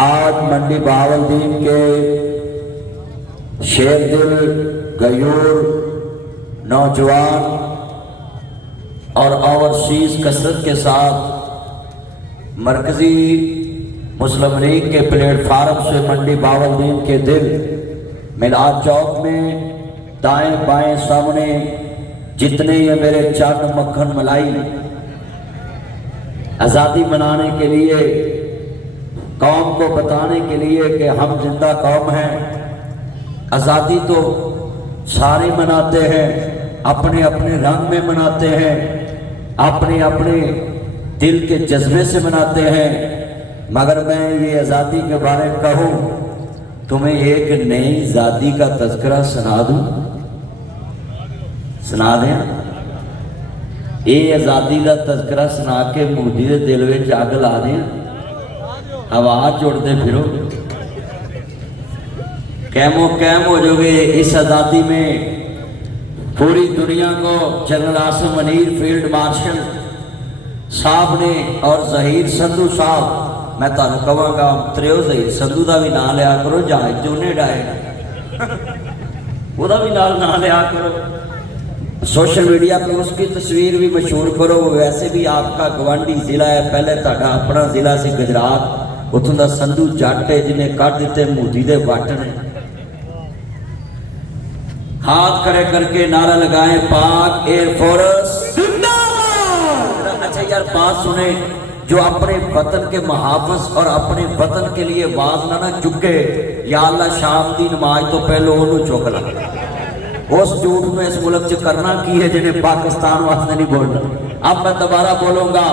آج منڈی بہاولدین کے شیر دل غیور نوجوان اور اوورسیز کثرت کے ساتھ مرکزی مسلم لیگ کے پلیٹ فارم سے منڈی بہاولدین کے دل میلاد چوک میں دائیں بائیں سامنے جتنے یہ میرے چاند مکھن ملائی آزادی منانے کے لیے قوم کو بتانے کے لیے کہ ہم زندہ قوم ہیں. آزادی تو سارے مناتے ہیں، اپنے اپنے رنگ میں مناتے ہیں، اپنے اپنے دل کے جذبے سے مناتے ہیں. مگر میں یہ آزادی کے بارے میں کہوں، تمہیں ایک نئی آزادی کا تذکرہ سنا دوں، سنا دیں. یہ آزادی کا تذکرہ سنا کے مودی دے دل میں اگ لا دیں، آواز جوڑتے پھرو، کیمو کیم ہو جو گے. اس آزادی میں پوری دنیا کو general Asim Munir field marshal صاحب نے اور ظہیر سندھو صاحب، میں تانوں کہاں گا تریو ظہیر سندھو دا بھی نام لیا کرو، جہاز جو نے ڈائے وہ دا بھی نام لیا کرو. سوشل میڈیا پہ اس کی تصویر بھی مشہور کرو. ویسے بھی آپ کا گوانڈی ضلع ہے، پہلے تاڑا اپنا ضلع سی گجرات، اتھوں دا سندھو جٹ ہے جنہیں کٹ دیتے مودی دے وٹ نے. ہاتھ کھڑے کر کے نعرہ لگائیں، پاک ایئر فورس زندہ باد. اچھا یار بات سنیں، جو اپنے وطن کے محافظ اور اپنے وطن کے لیے باز نہ چکے، یا اللہ شام دی نماز تو پہلو انہوں چوک لگا. اس جھوٹ میں اس ملک سے کرنا کی ہے جنہیں پاکستان واسطے نہیں بولنا. اب میں دوبارہ بولوں گا،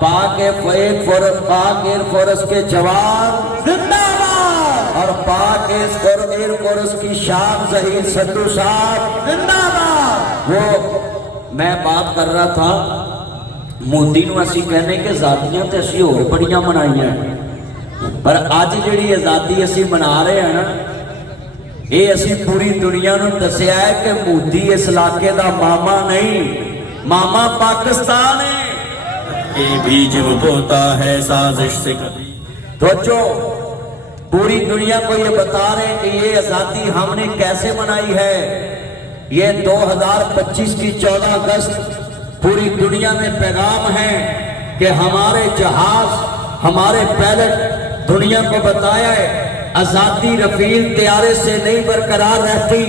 پاک ایئر فورس کے جوان زندہ باد، اور پاک ایئر فورس کی شان ظہیر سندھو صاحب زندہ باد. وہ میں بات کر رہا تھا، مودی نو اسی کہنے کہ آزادیاں تے اسی اور بڑیاں منائی ہیں، پر آج جڑی آزادی اسی منا رہے ہیں نا، یہ اسی پوری دنیا نو دسیا ہے کہ مودی اس علاقے دا ماما نہیں، ماما پاکستان ہے. یہ بیج بوتا ہے سازش سے کبھی. تو جو پوری دنیا کو یہ بتا رہے ہیں کہ یہ آزادی ہم نے کیسے منائی ہے. یہ 2025 کی 14 اگست پوری دنیا میں پیغام ہے کہ ہمارے جہاز، ہمارے پائلٹ دنیا کو بتایا ہے آزادی رفیل طیارے سے نہیں برقرار رہتی،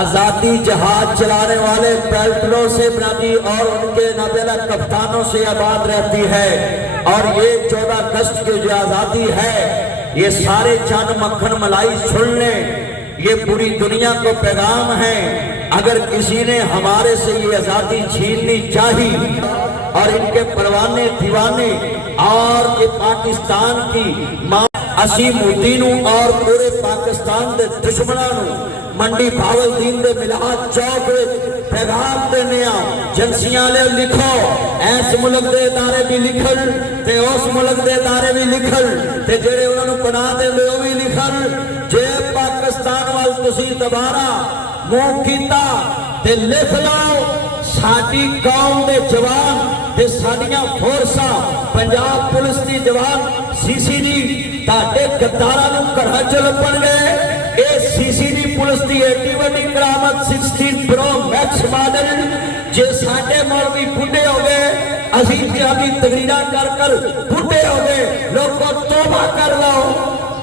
آزادی جہاز چلانے والے پائلٹوں سے بناتی اور ان کے نابینا کپتانوں سے آباد رہتی ہے. اور یہ 14 اگست کی جو آزادی ہے، یہ سارے چاند مکھن ملائی سن لیں، یہ پوری دنیا کو پیغام ہے. اگر کسی نے ہمارے سے یہ آزادی چھیننی چاہی اور ان کے پروانے دیوانے اور یہ پاکستان کی اسی مودی نو اور پورے پاکستان دے دشمنانو منڈی بہاولدین دے میلاد چوک پیغام دینے جنسیاں لے لکھو، ایس ملک دے ادارے بھی لکھل تے اس ملک دے ادارے بھی لکھل تے جڑے انہوں نے پناہ دے لے وہ بھی لکھل. جے پاکستان وال تسی دوبارہ منہ کیتا تے لکھ لو، ساڈی قوم دے جوان تے ساڈیاں فورساں، پنجاب پولیس دی جوان سی سی ڈی تاڑے گداراں نوں گھراں چ لبن گئے. اے سی سی ڈی پولیس دی ایڈی وڈی کرامت 16 پرو میکس ماڈل، جے ساڈے مولوی بڈھے ہو گئے، اسی جہادی تقریراں کر کر بڈھے ہو گئے، لوگوں توبہ کر لو.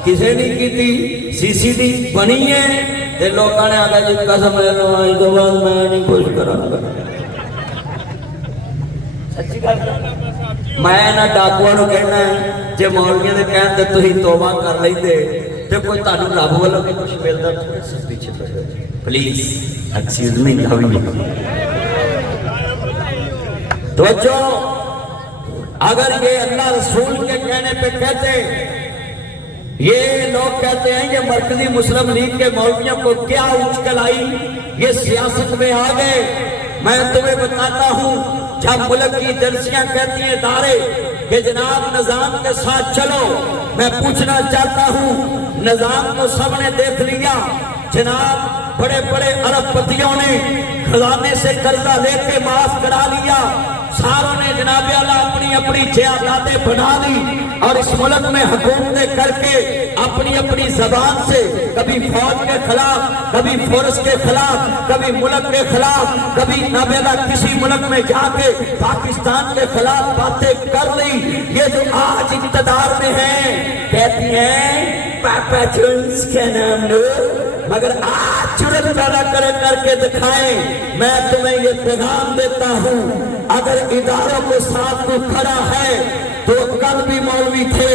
کسے نہیں کیتی، سی سی ڈی بنی ہے تے لوگاں نے آگے جی قسم لے لو آج تو بعد میں نہیں کچھ کراں گا. میں نہ ڈاکواں نوں کہنا ہے جے مولویاں دے کہن تے تسی توبہ کر لیندے تے کوئی تانوں رب والوں کے کچھ ملدا تھوڑا سا پیچھے پڑ پلیز ایکسکیوز می لوی. توجہ، اگر یہ اللہ رسول کے کہنے پہ کہتے، یہ لوگ کہتے ہیں یہ مرکزی مسلم لیگ کے مولویوں کو کیا اچکل آئی، یہ سیاست میں آ گئے. میں تمہیں بتاتا ہوں، جب ملک کی ایجنسیاں کہتی ہیں ادارے کہ جناب نظام کے ساتھ چلو، میں پوچھنا چاہتا ہوں، نظام کو سب نے دیکھ لیا، जनाब बड़े बड़े अरबपतियों ने खजाने से कर्जा लेके माफ करा लिया, सारों ने जनाब आला अपनी अपनी जायदादें बना ली और इस मुल्क में हुकूमतें करके अपनी अपनी जबान से कभी फौज के खिलाफ, कभी फोर्स के खिलाफ, कभी मुल्क के खिलाफ, कभी नबेला किसी मुल्क में जाके पाकिस्तान के खिलाफ बातें कर ली। ये जो आज इक़्तिदार में है कहती हैं पापा जोन्स का नाम लो, मगर आज जुर्रत पैदा करके दिखाएं। मैं तुम्हें ये पैगाम देता हूँ, अगर इदारों को साथ को खड़ा है तो कल भी मौलवी थे,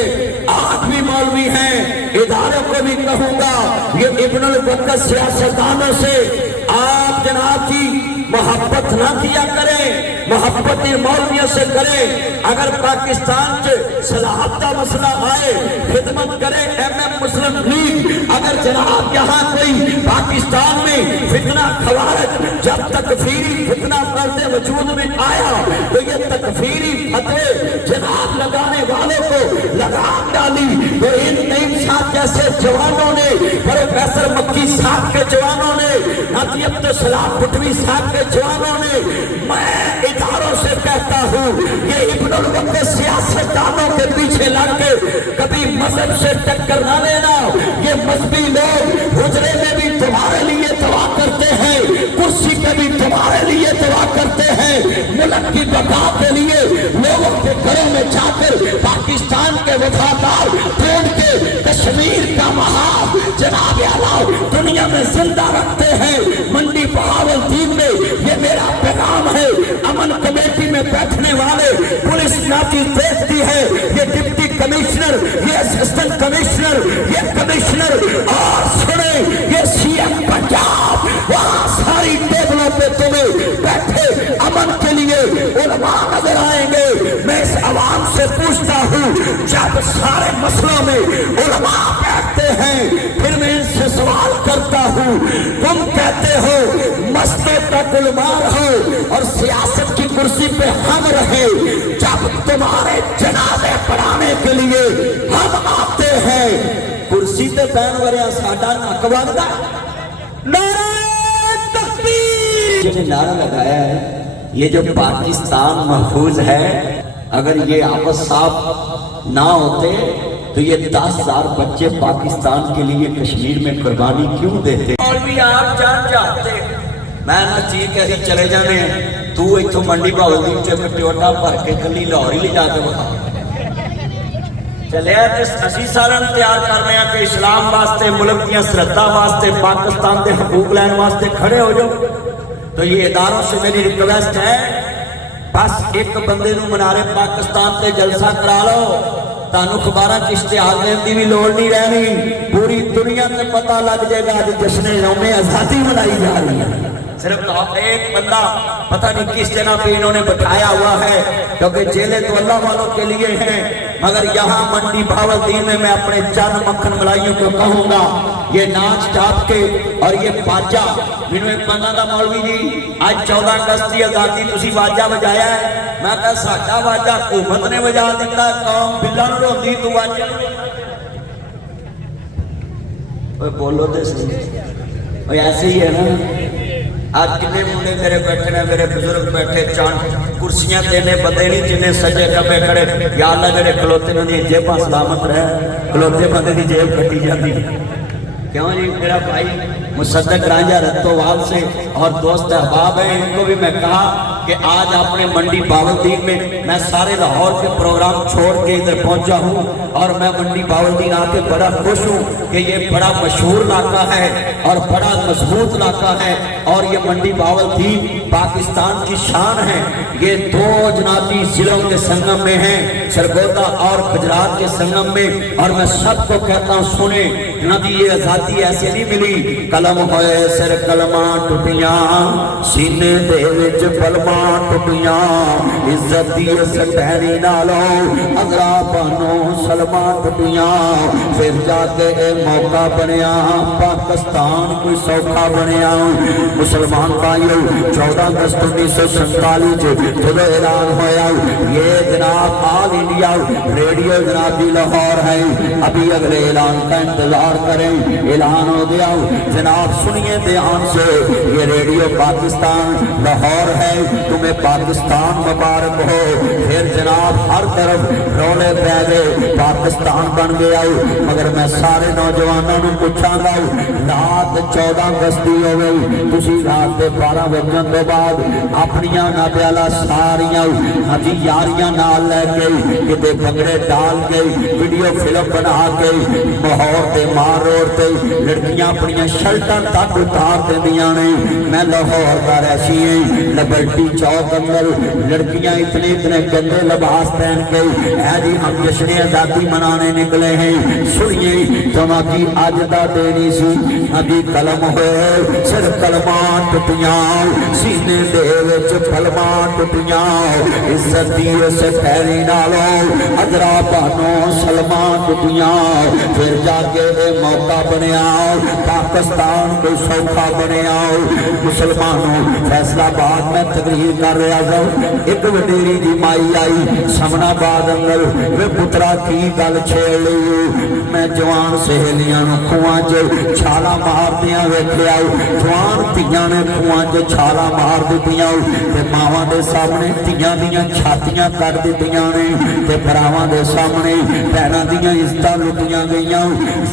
आज भी मौलवी हैं। इदारों को भी कहूंगा ये इब्नुल वक्त सियासतदानों से आप जनाब जी मोहब्बत ना किया करें, मोहब्बत मौलवियों से करें। अगर पाकिस्तान से सलाहत का मसला आए खिदमत करे MM मुस्लिम लीग। अगर जनाब यहाँ कोई पाकिस्तान में फितना खवारज जब तकफीरी फितना करते वजूद में आया तो ये तकफीरी फतवे जनाब लगाने वालों को लगाम डाली। तो इन नईम साहब जैसे जवानों ने, प्रोफेसर मक्की साहब के जवानों ने, नाती अब्दुल सलाम भुटवी साहब के जवानों ने, मैं इदारों से कहता हूँ ये इब्नुल वक्त सियासतदानों के पीछे लग के कभी मजहब से टक्कर ना लेना। ये मजहबी लोग हुजरे में भी तुम्हारे लिए दुआ करते हैं, कुर्सी पे भी तुम्हारे लिए दुआ करते हैं, मुल्क की बका के लिए लोगों के घरों में जाकर पाकिस्तान के वफादार ढूंढ के कश्मीर का महाव जनाब आला दुनिया में जिंदा रखते हैं। मंडी बहावलदीन में ये मेरा पैगाम है। अमन कमेटी में बैठने वाले पुलिस नाती देखती है, ये डिप्टी कमिश्नर, ये असिस्टेंट कमिश्नर, ये कमिश्नर, और सुने ये CM पंजाब, वहां सारी टेबलों पे तुम्हें बैठे अमन के लिए उलमा नजर आएंगे। मैं इस आवाम से पूछता हूँ, जब सारे मसलों में उलमा बैठते हैं फिर मैं इनसे सवाल करता हूँ, तुम कहते हो मस्ते तक उलमा रहो और सियासत की कुर्सी पे हम रहे, जब तुम्हारे जनाजे पढ़ाने के लिए हम आते हैं कुर्सी पे बैन वरिया साडा नक वगदा। नारे तकबीर ने नारा लगाया है, ये जो पाकिस्तान महफूज है, अगर ये आपस साफ ना होते तो ये 10,000 बच्चे पाकिस्तान के लिए कश्मीर में कुर्बानी क्यों देते। और भी आप जान चाहते मैं ना चीज ऐसी चले जाने, तू इथों मंडी बहावलदीन च मटियोटा भर के कली लाहौर ही ले जाके बता चलिया। असी सारा तैयार कर रहे हैं कि इस्लाम वास्ते, मुल्क दी सरहदां वास्ते, पाकिस्तान के हकूक लैन वास्ते खड़े हो जाओ। तो ये इदारों से मेरी रिक्वेस्ट है, बस एक बंदे नूं मनारे पाकिस्तान से जलसा करा लो, तानू अखबारां च इश्तिहार देने की भी लोड़ नहीं रहनी, पूरी दुनिया में पता लग जाएगा आज जश्न यौम आज़ादी मनाई जा रही है। सिर्फ एक बंदा पता नहीं किस जगह पे इन्होंने बैठाया हुआ है, क्योंकि जेलें तो अल्लाह वालों के लिए हैं, मगर यहाँ मंडी बहावलदीन में मैं अपने चंद मक्खन मलाइयों को कहूँगा, ये नाच टाप के और ये बाजा मैनू एक बंदा दा मौलवी जी आज 14 अगस्त की आज़ादी तुसी बाजा बजाया है, मैं कहा साडा बाजा हुकूमत ने बजा दिता, कौम बिल्ला नूं रोंदी तू बाजा बोलो तो सही। ऐसे ही है ना, आज कितने मुंडे मेरे बैठे ने, मेरे बुजुर्ग बैठे, चांद कुर्सियां देने बंदे नहीं जिन्हें सजे खबे खड़े, या अल्लाह जेडे खलोते बंदे जेबां सलामत रहे, खलोते बंदे की जेब कटी जाती। क्यों जी, मेरा भाई मुसद्दक रांझा रत्तोवाल से और दोस्त अहबाब हैं, इनको भी मैं कहा कि आज अपने मंडी बहावलदीन में मैं सारे लाहौर के प्रोग्राम छोड़ के इधर पहुंचा हूं और मैं मंडी बहावलदीन आके बड़ा खुश हूं कि ये बड़ा मशहूर इलाका है और बड़ा मजबूत इलाका है, और ये मंडी बहावलदीन पाकिस्तान की शान है। ये 2 जनाती जिलों के संगम में है, सरगोदा और गुजरात के संगम में, और मैं सबको कहता हूँ सुने, नदी ये आजादी ऐसे नहीं मिली, कलम होए सिर कलमा टुटियां सीने दे विच बलमा कलमां टुटियां इज्जत दी सटहरी नालों अजरा बानो सलमां टुटियां फिर जाके ए मौका बनया पाकिस्तान कोई सौखा बनया मुसलमान भाइयों 14 अगस्त 1947 जब ऐलान होया ये जनाब ऑल इंडिया रेडियो जनाबी लाहौर है अभी अगले ऐलान का इंतजार करें ऐलान हो गया जनाब सुनिए ध्यान से ये रेडियो पाकिस्तान लाहौर है तुम्हें पाकिस्तान मुबारक हो फिर जनाब हर तरफ रौले पै गए पाकिस्तान बन गया मगर मैं सारे नौजवानों को पूछांगा रात 14 अगस्त की हो गई तुसी रात के 12 बजन तो बाद अपनियां नाब्याला सारियां हाजी यारियां नाल लै गई किते भंगड़े डाल गई वीडियो फिल्म बना के माहौर ते मार रोड ते लड़कियां अपनियां शर्टां तक उतार देंदियां ने मैं लाहौर का रहसी लिबर्टी चौक अंदर लड़कियां इतने इतने गंदे लिबास पहन के है जी हम जश्न आजादी मनाने निकले हैं सुनिए जमाती अज का दिन ही सी अभी कलम होए सिर कलमां टुटियां सीने दे विच पलमां टुटियां इज्जत दी सटहरी नालों अजरा बानो सलमां टुटियां फिर जाके ये मौका बनया पाकिस्तान कोई सौखा बनया मुसलमानों फैसलाबाद में तकरीर कर रहा था एक वडेरी की माई आई समनाबाद अंदर वे पुत्रा की गल छेड़ ली मैं जवान सहेलियां खूहां च छाला मारदियां वेखिया जवान धीयां ने खूहां च छाला मार दित्तियां ते मावां दे सामने धीयां दियां छातियां कट दित्तियां ने ते भरावां दे सामने भैणां दियां इज्जतां लुटियां गईयां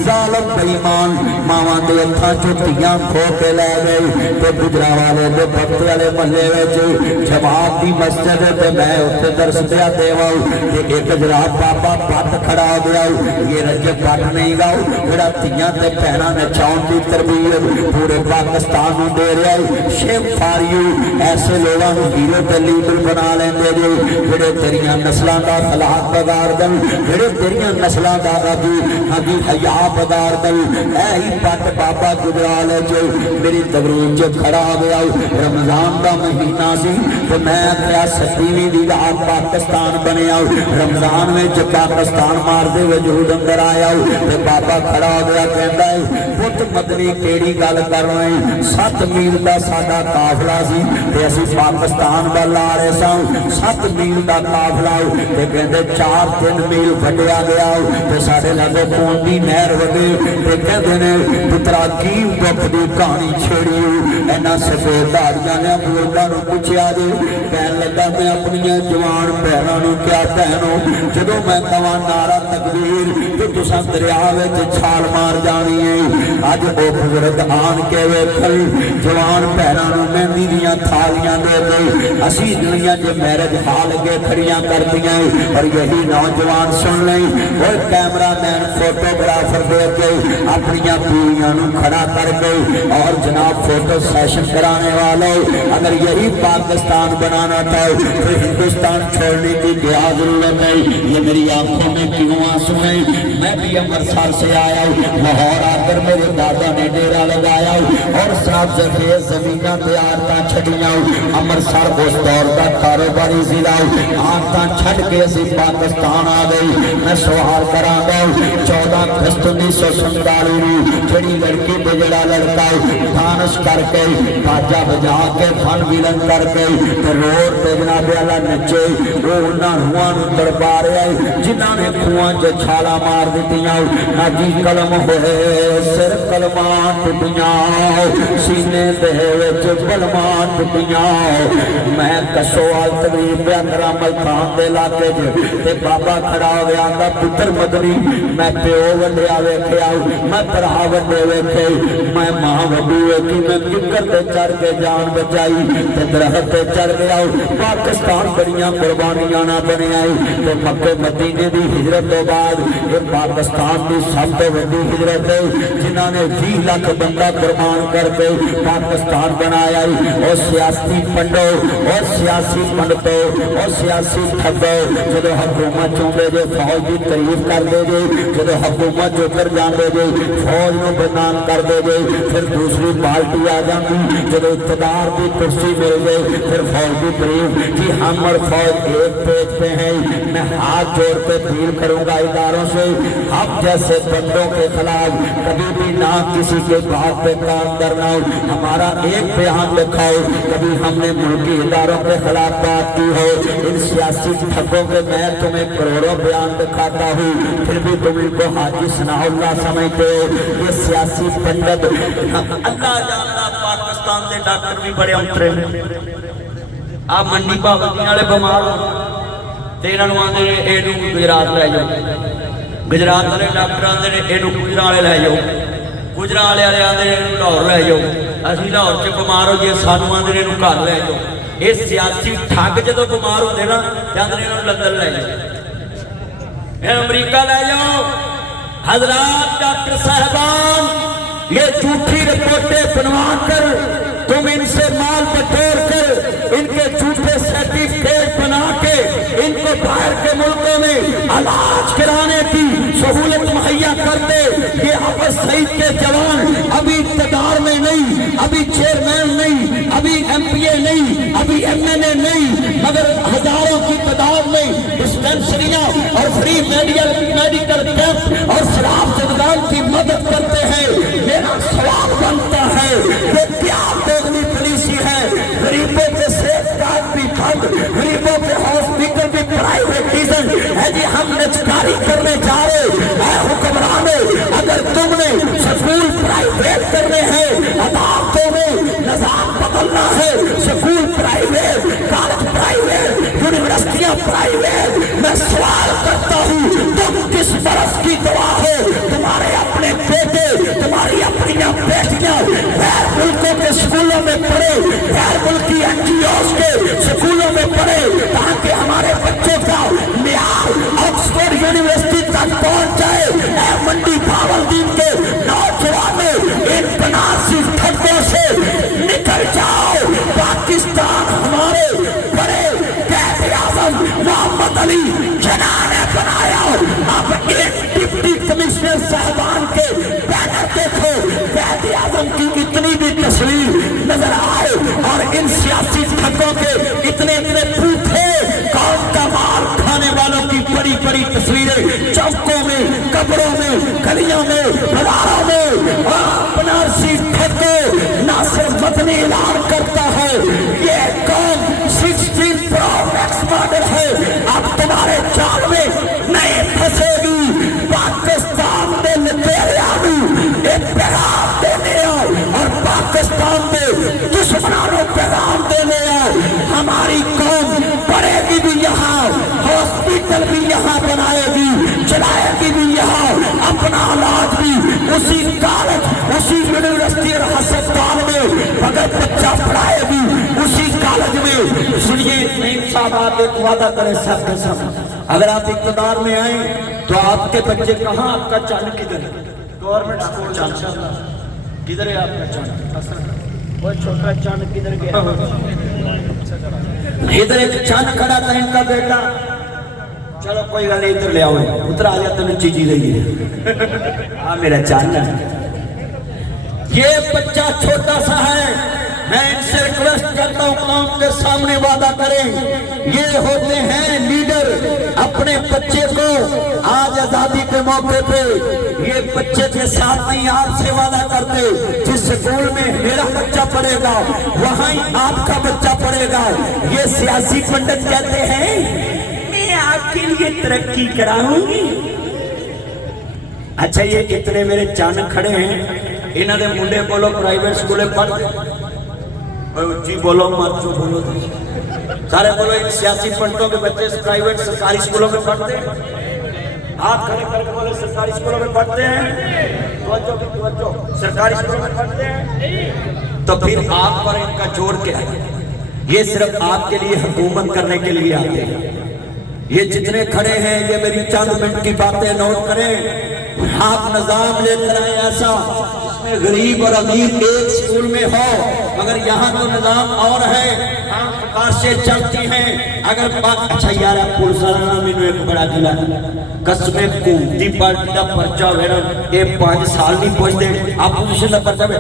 जालिम बेईमान मावां दे हत्थां चों धीयां खो के लै गए ते गुजरावाले दे बत्ते वाले महल्ले विच जमात दी मस्जिद ते मैं उत्थे दरस दिया देवा ते एक जनाब बाबा पट खड़ा हो गया ये रजे पट नहीं गाओ जेड़ा धीयां ते भैणां नचाउण दी तरबीयत पूरे पाकिस्तान नूं दे रहा है शेम फॉर यू ऐसे लोगों को हीरो ते लीडर बना लेंदे जे जेड़े तेरियां नस्लां दा खलाक बगाड़ दन जेड़े तेरियां नस्लां दा अभी हया बगाड़ दन ऐ ही पट बाबा गुजराल च मेरी तकरीर च खड़ा हो गया रमजान का महीना सी ते मैं आख्या 7वीं दी रात पाकिस्तान बनया रमजान में पाकिस्तान मारदे वजूद अंदर आया ते बाबा खड़ा हो गया कहंदा है पुत मदनी केड़ी गल कर रहे 7 मील का साडा काफला सी ते असीं पाकिस्तान वल आ रहे सां 7 मील का काफला ते कहंदे 4-3 मील वड्डिया गया ते साडे लागे खून दी नहर वगे ते कहंदे ने पुत्रा की दुख दी कहानी छेड़ी इन्हां सफेद धाड़ियां ने बुजुर्गां नूं पुछया जे कहन लगा मैं अपनियां जवान भैणां नूं क्या भैणो जदों मैं कहां नारा तकबीर ते तुसां दरिया विच छाल मार जानी है अज ओ बुजुर्ग आन के वेखण जवान भैणां नूं मेहंदी दीयां थालियां दे के असीं दुनिया च मैरिज हाल के खड़ियां करदियां और यही नौजवान सुन लें और कैमरामैन फोटोग्राफर दे के अपनियां बीवियां नूं खड़ा कर गए और जनाब फोटो सेशन कराने वाले अगर यही पाकिस्तान बनाना था तो हिंदुस्तान छोड़ने की क्या जरूरत है ये मेरी आंखों में क्यों आंसू है मैं भी अमृतसर से आया लाहौर आकर मेरे दादा ने डेरा लगाया और साफ जगह जमीना तैयारता छड़िया अमृतसर उस दौर का कारोबारी जिला आदत छड़ के असी पाकिस्तान आ गई मैं सवाल करांगा 14 अगस्त 1947 जड़ी लड़की ते जड़ा लड़का डांस करके बाजा बजा के फन विलन करके रोड ते जनाब वाला नचे वो उन्हां रूहां नूं तड़पा रहा है जिन्हां ने खूहां च छाला मार दित्तियां अजी कलम होए सिर कलमां टुटियां सीने दे विच बलमां टुटियां मैं कसोवाल तकरीब अंदर मलखान दे इलाके च ते बाबा खड़ा हो गया आंदा पुत्र मदनी मैं प्यो वड्डिया वेखिया मैं भरा वड्डे वेखे मैं मां वड्डी वेखी मैं किकर ते चढ़ के जान बचाई ते दरख्त ते चढ़ गया पाकिस्तान बड़ियां कुर्बानियां ना बनिया ते मक्के मदीने दी हिजरत तो बाद ये पाकिस्तान की सब तो वड्डी हिजरत है जिन्होंने 20 लाख बंदा कुर्बान करके पाकिस्तान बनाया। और सियासी पंडो और सियासी पंडितों और सियासी ठगो जो हुकूमत चाहते जे फौज की तारीफ करते जे, जो हुकूमत जो कर जाते जे फौज को बदनाम करते जे, फिर दूसरी पार्टी आ जाती जो इक़्तिदार की कुर्सी मिल गई फिर फौज की तारीफ कि हम और फौज एक पेज पे हैं। मैं हाथ जोड़ के अपील करूंगा इदारों से, हम जैसे बंदों के खिलाफ कभी भी ना किसी के बात पे काम करना हो, हमारा एक बयान दिखाओ कभी हमने मुल्की इदारों के खिलाफ बात की हो। इन सियासी ठगों के मैं तुम्हें करोड़ों बयान दिखाता हूँ फिर भी तुम इनको हाजी सनाउल्लाह समझते हो। ये सियासी पंडित अल्लाह जानता पाकिस्तान के डॉक्टर भी बड़े अंतरे आ मंडी भावती वाले बीमार हो ते इन्होंने आंदे ने इहनूं गुजरात लै जाओ, गुजरात वाले डॉक्टर आंदे ने इहनूं गुजरात लै जाओ, गुजरात वाले आंदे ने इहनूं लाहौर लै जाओ, असीं लाहौर च बीमार हो जाइए सानूं आंदे ने इहनूं घर लै जाओ। ये सियासी ठग जदों बीमार होंदे ना ते आंदे ने इहनूं लंदन लै जाओ, इहनूं अमरीका लै जाओ। हजरात डॉक्टर साहबान ये झूठी रिपोर्टें बनवा कर तुम इनसे माल बटोर कर इनके झूठे सर्टिफिकेट बना के इनको बाहर के मुल्कों में इलाज कराने की सहूलत मुहैया करते। ये आपस सईद के जवान अभी इक़्तिदार में नहीं, अभी चेयरमैन नहीं, अभी MPA नहीं, अभी MNA नहीं, मगर हजारों की तादाद में डिस्पेंसरियां और फ्री मेडिकल कैंप और शराब जुर्गान की मदद करते हैं। मेरा सवाल बनता है ये क्या दोगली पॉलिसी है? गरीबों के सेफ कार्ड भी बंद, गरीबों के हॉस्पिटल भी प्राइवेटाइजेशन है जी। हम निजकारी करने जा रहे हैं हुक्मरानों, अगर तुमने स्कूल प्राइवेट करने हैं, अदालतों में निजाम बदलना है, स्कूल प्राइवेट, कॉलेज प्राइवेट, यूनिवर्सिटियां प्राइवेट, मैं सवाल करता हूँ तुम किस बरस की दवा हो? तुम्हारे अपने बेटे, तुम्हारी अपनी बेटियां गैर मुल्कों के स्कूलों में पढ़े, गैर मुल्की NGOs के स्कूलों में पढ़े ताकि हमारे बच्चों का मियार ऑक्सफोर्ड यूनिवर्सिटी तक पहुंच जाए। मंडी भावलदीन के नौजवानों इन बनारसी ठगों से निकल जाओ। पाकिस्तान हमारे बड़े कैद आज़म मोहम्मद अली जिन्ना ने बनाया। अब एक डिप्टी कमिश्नर साहबान के बैनर देखो, कैद आज़म की इतनी भी तस्वीर नजर आए और इन सियासी ठगों के इतने इतने भूखे कौम का माल खाने वालों की बड़ी बड़ी तस्वीरें चौकों में, कब्रों में, गलियों में, बाजारों में। बनारसी ठगों ना सिर्फ मदनी ऐलान करता है ये कौम 16 Pro Max मॉडल है, अब तुम्हारे जाल में नहीं फंसेगी। पाकिस्तान में लुटेरे आलू एक पैगाम देने और पाकिस्तान में दुश्मनों को पैगाम देने हमारी कौम पढ़ेगी भी यहाँ, हॉस्पिटल भी यहाँ बनाएगी, चलाएगी भी यहाँ, अपना इलाज भी उसी कॉलेज, उसी यूनिवर्सिटी और अस्पताल में अगर बच्चा पढ़ाएगी उसी कॉलेज में। सुनिए नहीं साहब, आप एक वादा करें सबके सब, अगर आप इक़्तिदार में आए तो आपके बच्चे कहाँ, आपका चांद किधर है? गवर्नमेंट स्कूल चांद किधर है आपका चांद? वो छोटा चांद किधर गया? इधर एक चांद खड़ा था इनका बेटा, चलो कोई गल नहीं, इधर ले आओ, उधर आ जाते हैं चीजी रही है। हाँ मेरा चांद है। ये बच्चा छोटा सा है, मैं इनसे रिक्वेस्ट करता हूँ कौम के सामने वादा करें। ये होते हैं लीडर, अपने बच्चे को आज आजादी के मौके पे ये बच्चे के साथ नहीं आपसे वादा करते जिस स्कूल में मेरा बच्चा पढ़ेगा वहीं आपका बच्चा पढ़ेगा। ये सियासी पंडित कहते हैं मैं आपके लिए तरक्की कराऊंगी। अच्छा ये इतने मेरे चांद खड़े हैं, इन्हों के मुंडे बोलो प्राइवेट स्कूल पढ़ते, जी बोलो मत जो बोलो सारे बोलो। इन सियासी पंडितों के बच्चे प्राइवेट सरकारी स्कूलों में पढ़ते हैं, आप खड़े करके बोले सरकारी स्कूलों में पढ़ते हैं, सरकारी स्कूलों में पढ़ते हैं। तो फिर आप पर इनका जोर क्या है? ये सिर्फ आपके लिए हुकूमत करने के लिए आते हैं, یہ جتنے کھڑے ہیں یہ میری چند منٹ کی باتیں نوٹ کریں۔ آپ نظام لے کر آئے ایسا جس میں غریب اور امیر ایک سکول میں ہو، مگر یہاں تو نظام اور ہے، بارشیں چلتی ہیں۔ اگر اچھا یار پولیس والا میں نے ایک بڑا دلا قسمیں قومتی پارٹی کا پرچہ ہوئے نا یہ 5 سال نہیں پہنچتے آپ پوزیشن کا پرچہ ہوئے۔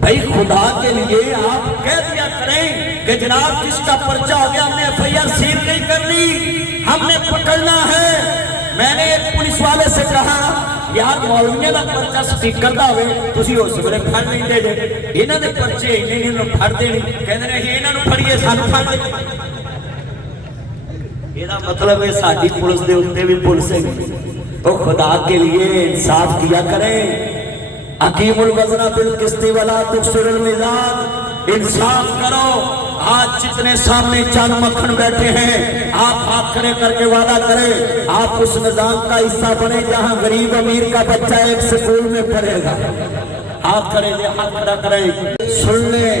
بھائی خدا کے لیے آپ کہہ دیا کریں کہ جناب جس کا پرچہ ہو گیا ہم نے ایف آئی آر سیل نہیں کرنی، ہم نے پکڑنا ہے۔ میں نے ایک پولیس والے سے کہا یار مولویوں کا پرچہ سپیکر دا ہوئے تسی اس ویلے پھڑ نہیں دے جے، انہاں دے پرچے انہاں نوں پھڑ دے نہیں، کہندے نے انہاں نوں پھڑیے سانوں پھڑ دے۔ یہ مطلب ہے ساڈی پولیس دے اوتے بھی پولیس ہے۔ تو خدا کے لیے انصاف کیا کریں۔ حکیم الوزن بالقسط ولا تکسر المیزان، انصاف کرو۔ آج جتنے سامنے چند مکھن بیٹھے ہیں آپ ہاتھ کھڑے کر کے وعدہ کریں آپ اس نظام کا حصہ بنے جہاں غریب امیر کا بچہ ایک سکول میں پڑھے گا۔ ہاتھ کھڑے دے ہاتھ کھڑا کریں۔ سن لیں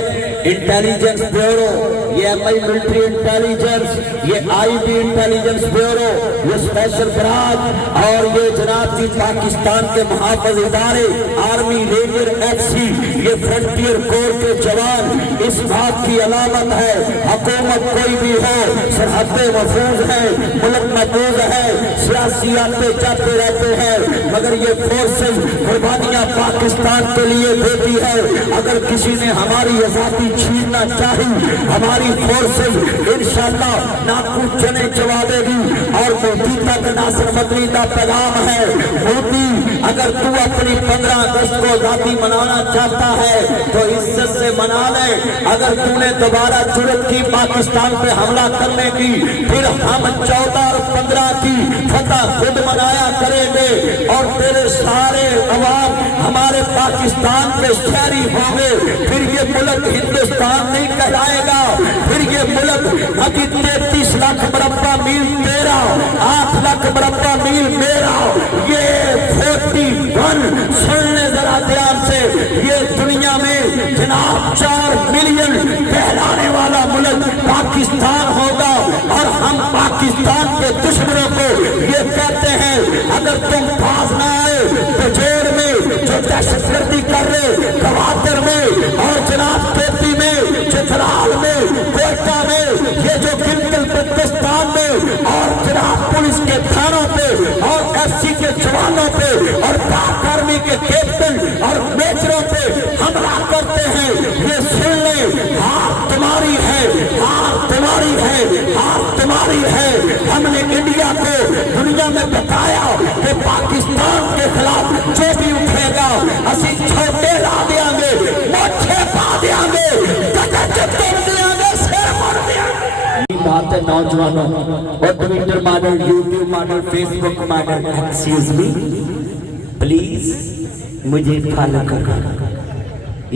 انٹیلیجنس بیورو، یہ ایم آئی ملٹری انٹیلیجنس، یہ آئی بی انٹیلیجنس بیورو، یہ اسپیشل برانچ اور یہ جناب جی پاکستان کے محافظ ادارے آرمی رینجر ایف سی، یہ فرنٹیئر کور کے جوان اس بات کی علامت ہے حکومت کوئی بھی ہو سرحدیں محفوظ ہیں، ملک محفوظ ہے، سیاسی آتے جاتے رہتے ہیں، مگر یہ فورسز قربانیاں پاکستان کے لیے دیتی ہے۔ اگر کسی نے ہماری آزادی چھیننا چاہی ہماری فورسز انشاءاللہ ناکو چنے چوا دے گی۔ اور مودی تک ناصر مدنی کا پیغام ہے، مودی اگر تو اپنی 15 اگست کو آزادی منانا چاہتا ہے تو عزت سے منا لے، اگر تو نے دوبارہ جرأت کی پاکستان پہ حملہ کرنے کی پھر ہم 14 اور 15 کی فتح خود منایا کریں گے اور تیرے سارے عوام ہمارے پاکستان پہ شہری ہوں گے۔ پھر یہ ملک ہندوستان نہیں کہلائے گا، پھر یہ ملک ابھی 33 لاکھ مربع میل تیرا، 8 لاکھ مربع میل میرا، یہ 41 سننے ذرا دھیان سے یہ دنیا میں جناب 4 ملین کہلانے والا ملک پاکستان ہوگا۔ اور ہم پاکستان کے دشمنوں کو یہ کہتے ہیں اگر تم پاس نہ آئے تو جیل میں جو دہشت گردی کر رہے کواتر میں اور جناب کھیتی میں چترال میں کوئٹہ میں یہ جو گلگت بلتستان میں اور جناب پولیس کے تھانوں پہ اور ایف سی کے جوانوں پہ اور پاک آرمی کے کیپٹن اور میجروں پہ حملہ کرتے ہیں، یہ سن لیں ہاتھ تمہاری ہے، ہاتھ تمہاری ہے، ہاتھ تمہاری ہے۔ ہم نے انڈیا کو دنیا میں بتایا کہ پاکستان کے خلاف جو بھی اٹھے گا اسی چھوٹے لا دیا گے، موچھے پا دیا گے، گدے توڑ دیا گے، سر موڑ دیا گے۔ بات ہے نوجوانوں اور Twitter model, YouTube model, Facebook model, excuse me please مجھے فالو کرو۔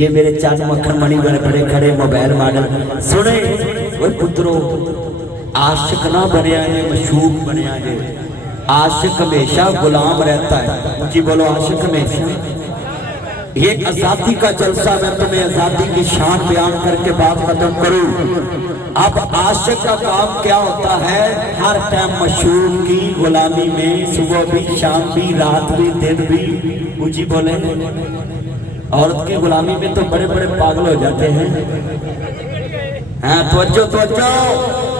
یہ میرے چاند مکھن منی بڑے کھڑے موبائل ماڈل سنیں وہ پترو، عاشق نہ بنیا ہے مشوق بنیا ہے۔ عاشق ہمیشہ غلام رہتا ہے، جی بولو عاشق ہمیشہ۔ یہ آزادی کا جلسہ میں تمہیں آزادی کی شان بیان کر کے بات ختم کروں۔ اب عاشق کا کام کیا ہوتا ہے؟ ہر ٹائم مشوق کی غلامی میں، صبح بھی شام بھی رات بھی دن بھی، جی بولے عورت کی غلامی میں تو بڑے بڑے پاگل ہو جاتے ہیں۔ ہاں توجہ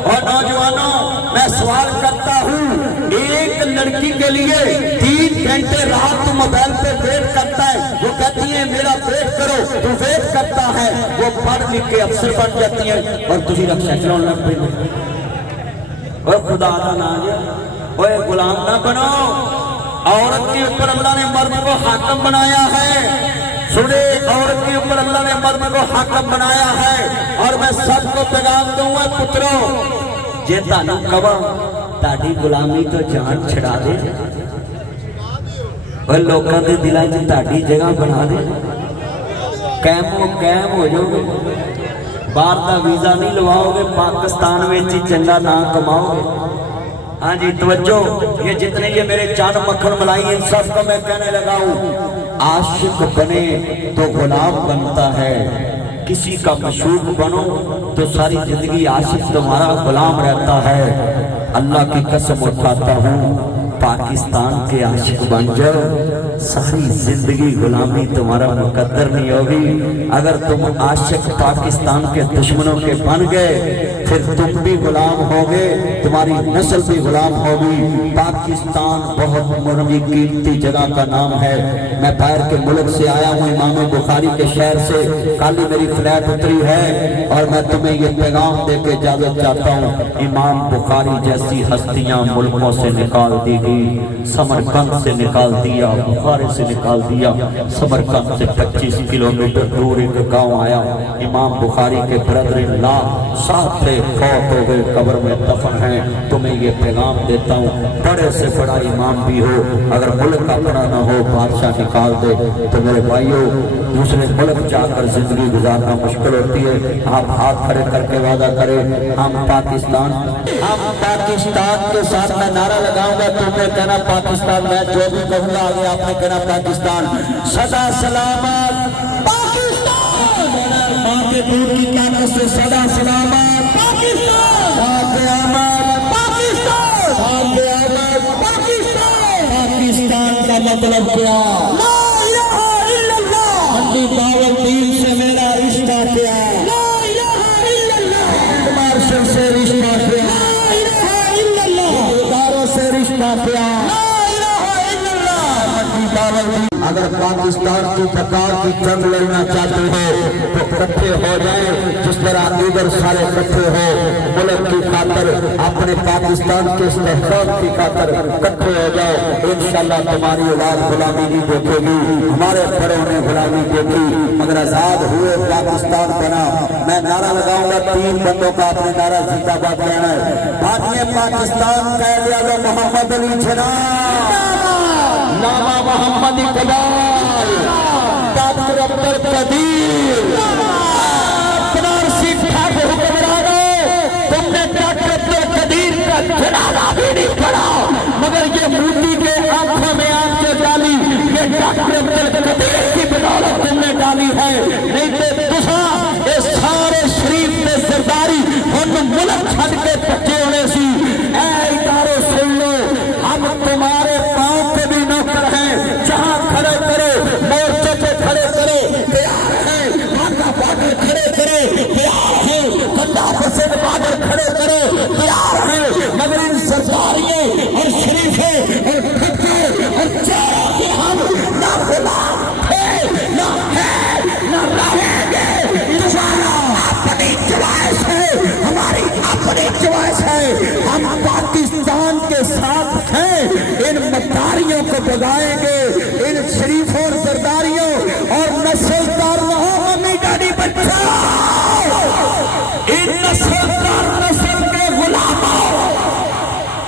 اور نوجوانوں میں سوال کرتا ہوں، ایک لڑکی کے لیے 3 گھنٹے رات تو موبائل پہ ویٹ کرتا ہے، وہ کہتی ہے میرا ویٹ کرو، تو ویٹ کرتا ہے، وہ پڑھ لکھ کے افسر بن جاتی ہے اور تجھے رکشا چلاؤں لگ پہ۔ اور خدا کا نام ہے، اوے غلام نہ بنو۔ عورت کے اوپر اللہ نے مرد کو حاکم بنایا ہے، سنے عورت کے اوپر اللہ نے مرد کو حاکم بنایا ہے۔ اور میں سب کو پیغام دوں گا پترو، جے تانوں کہاں تہاڈی غلامی تو جان چھڑا دے اور لوکاں دے دلاں وچ تہاڈی جگہ بنا دے، قائم ہو جاؤ گے، باہر دا ویزا نہیں لواؤ گے، پاکستان وچ ہی چنگا نام کماؤ گے۔ ہاں جی توجہ، یہ جتنے یہ میرے چاند مکھن ملائی ان سب کو میں کہنے لگا ہوں، عاشق بنے تو غلام بنتا ہے۔ किसी का मशूक बनो तो सारी जिंदगी आशिक तुम्हारा गुलाम रहता है। अल्लाह की कसम उठाता हूँ, पाकिस्तान के आशिक बन जाओ, सारी जिंदगी गुलामी तुम्हारा मुकद्दर नहीं होगी। अगर तुम आशिक पाकिस्तान के दुश्मनों के बन गए फिर तुम भी गुलाम होगे, तुम्हारी नस्ल भी गुलाम होगी। पाकिस्तान बहुत मुरमी कीमती जगह का नाम है। मैं बाहर के मुल्क से आया हूँ, इमाम बुखारी के शहर से, कल ही मेरी फ्लैट उतरी है और मैं तुम्हें ये पैगाम दे के इजाजत चाहता हूँ। इमाम बुखारी जैसी हस्तियां मुल्कों से निकाल दी गई, समरकंद से निकाल दिया, बुखारे से निकाल दिया। समरकंद से 25 किलोमीटर दूर एक गांव आया, इमाम बुखारी के ब्रदर-इन-लॉ साथ थे, फौत हो गए, कब्र में दफन हैं। तुम्हें ये पैगाम देता हूँ, बड़े से बड़ा इमाम भी हो, अगर मुल्क अपना न हो बादशाह निकाल दे तो मेरे भाइयों दूसरे मुल्क जाकर जिंदगी गुजारना मुश्किल होती है। आप हाथ खड़े करके वादा करें, हम पाकिस्तान के साथ मैं नारा लगाऊंगा, तुमने कहना पाकिस्तान, मैं जो भी कहूंगा आगे आपने कहना पाकिस्तान सदा सलामत, पाकिस्तान मां के दूध की ताकत से सदा सलामत, पाकिस्तान पाकिस्तान पाकिस्तान। पाकिस्तान का मतलब क्या? ला इलाहा इल्लल्लाह। हड्डी बावल दीन से मेरा रिश्ता क्या? ला इलाहा इल्लल्लाह। मार्शल से रिश्ता क्या? ला इलाहा इल्लल्लाह। गुलदारों से रिश्ता क्या? ला इलाहा इल्लल्लाह। हड्डी बावल दीन। अगर पाकिस्तान की प्रकार की जंग लड़ना चाहते हो तो इकट्ठे हो जाए, जिस तरह इधर सारे इकट्ठे हो मुल्क की खातर, अपने पाकिस्तान के इस्तेहकाम की खातर इकट्ठे हो जाओ। इंशाअल्लाह तुम्हारी औलाद गुलामी नहीं देखेगी, हमारे बड़ों ने गुलामी देखी मगर आजाद हुए, पाकिस्तान बना। मैं नारा लगाऊंगा, 3 बंदों का अपने नारा जिंदाबाद कहना है। भारतीय पाकिस्तान कह दिया तो मोहम्मद अली जिन्ना, नामा मोहम्मद इकबाल, डॉक्टर अब्दुल कदीर, बनारसी ठाकुर हुक्मरानों, तुमने डॉक्टर अब्दुल कदीर का जनाजा भी नहीं पढ़ा मगर ये मूर्ति के आंखों में आंखें डाली, ये डॉक्टर अब्दुल कदीर की बदौलत तुमने डाली है। नहीं तो तुसा ये सारे शरीफ ने सरदारी उन मुल्क छड़ के बच्चे होने सी। ऐ इदारों सुन लो, हम तुम्हारे पांव पे भी नौकर हैं, जहां खड़े करो, मोर्चे पे खड़े करो, तैयार है, वाघा बॉर्डर खड़े करो, तैयार है, कंधा पसंद बॉर्डर खड़े करो, तैयार है। मगर इन सरदारियों और शरीफों और ठट्ठों और चोरों के हम ना गुलाम थे, ना है, ना रहेंगे। अपनी च्वाइस है, हमारी अपनी च्वाइस है, हम पाकिस्तान के साथ हैं। इन मक्कारियों को भगाएंगे, इन शरीफों और सरदारियों और नस्लदार मम्मी डैडी बचाओ, इन नस्लदार नस्ल के गुलामों,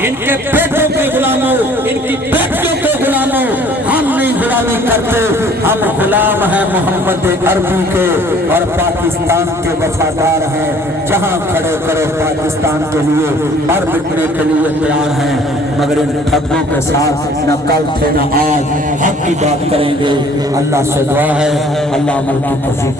इनके बेटों के गुलामों, इनकी बेटियों के गुलामों, हम नहीं गुलामी करते, हम गुलाम हैं मोहम्मद अरबी के और पाकिस्तान के वफादार हैं। जहां खड़े करो पाकिस्तान के लिए, मर मिटने के लिए तैयार हैं। मगर इन ठगों के साथ न कल थे न आज, हक की बात करेंगे। अल्लाह से दुआ है, अल्लाह अमल की तौफीक